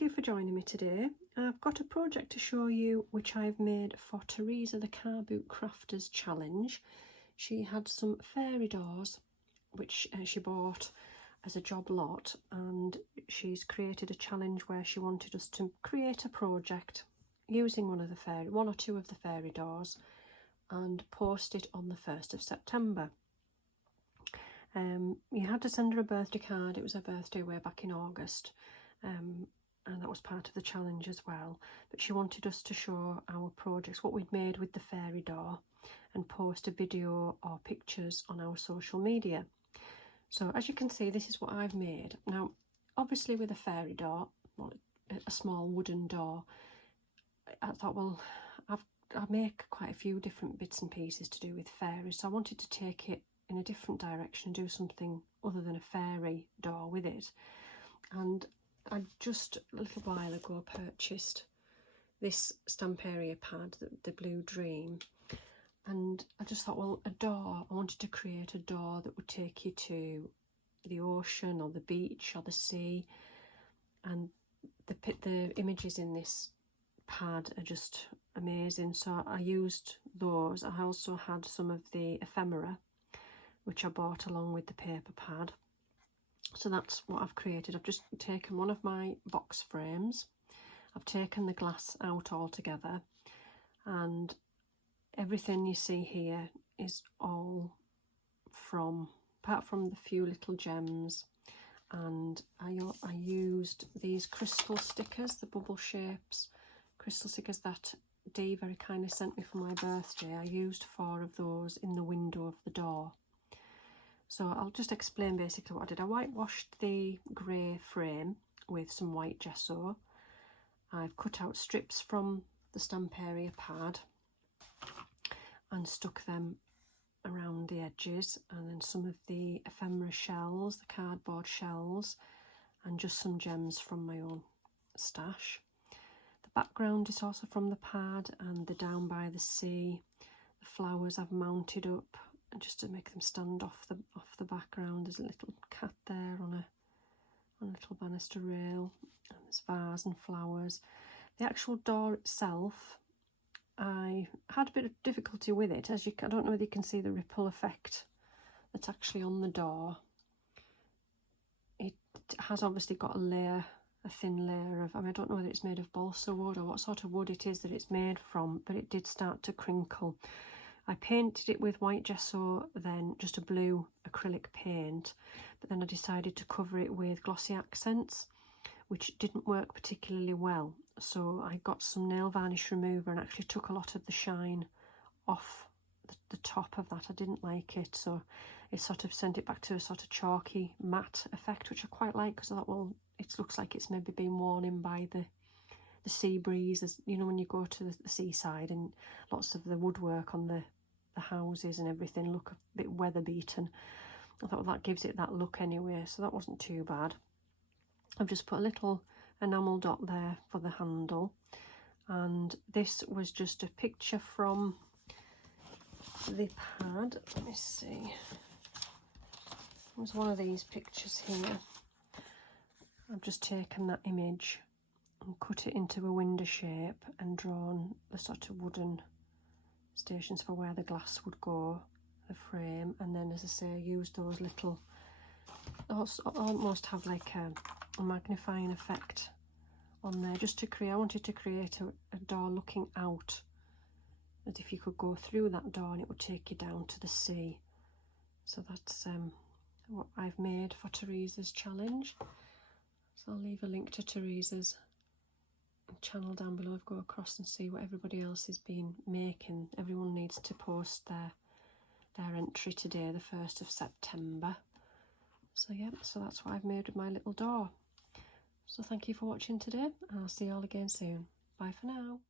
thank you for joining me today. I've got a project to show you which I've made for Theresa the Car Boot Crafters Challenge. She had some fairy doors which she bought as a job lot, and she's created a challenge where she wanted us to create a project using one or two of the fairy doors and post it on the 1st of September. You had to send her a birthday card. It was her birthday way back in August, and that was part of the challenge as well. But she wanted us to show our projects, what we'd made with the fairy door, and post a video or pictures on our social media. So as you can see, this is what I've made. Now, obviously with a fairy door, well, a small wooden door, I thought, well, I make quite a few different bits and pieces to do with fairies, so I wanted to take it in a different direction and do something other than a fairy door with it. And I just a little while ago purchased this stamp area pad, the Blue Dream, and I just thought, well, a door, I wanted to create a door that would take you to the ocean or the beach or the sea, and the images in this pad are just amazing, so I used those. I also had some of the ephemera which I bought along with the paper pad, so that's what I've created. I've just taken one of my box frames, I've taken the glass out altogether, and everything you see here is all apart from the few little gems, and I used these crystal stickers, the bubble shapes crystal stickers that Dee very kindly sent me for my birthday. I used 4 of those in the window of the door. So I'll just explain basically what I did. I whitewashed the grey frame with some white gesso. I've cut out strips from the stamp area pad and stuck them around the edges, and then some of the ephemera shells, the cardboard shells, and just some gems from my own stash. The background is also from the pad, and the down by the sea. The flowers I've mounted up just to make them stand off the background. There's a little cat there on a little banister rail, and there's vase and flowers. The actual door itself, I had a bit of difficulty with it. I don't know whether you can see the ripple effect that's actually on the door. It has obviously got a thin layer of, I don't know whether it's made of balsa wood or what sort of wood it is that it's made from, but it did start to crinkle. I painted it with white gesso, then just a blue acrylic paint, but then I decided to cover it with glossy accents, which didn't work particularly well. So I got some nail varnish remover and actually took a lot of the shine off the top of that. I didn't like it, so it sort of sent it back to a sort of chalky matte effect, which I quite like, because I thought, well, it looks like it's maybe been worn in by the sea breeze, as you know, when you go to the seaside, and lots of the woodwork on the houses and everything look a bit weather beaten. I thought, well, that gives it that look anyway, so that wasn't too bad. I've just put a little enamel dot there for the handle, and this was just a picture from the pad. Let me see, it was one of these pictures here. I've just taken that image and cut it into a window shape and drawn the sort of wooden stations for where the glass would go, the frame, and then, as I say, I used those little, almost have like a magnifying effect on there, just to create, I wanted to create a door looking out, as if you could go through that door and it would take you down to the sea. So that's what I've made for Theresa's challenge. So I'll leave a link to Theresa's channel down below. Go across and see what everybody else has been making. Everyone needs to post their entry today, the 1st of September. So yeah, so that's what I've made with my little door. So thank you for watching today, and I'll see you all again soon. Bye for now.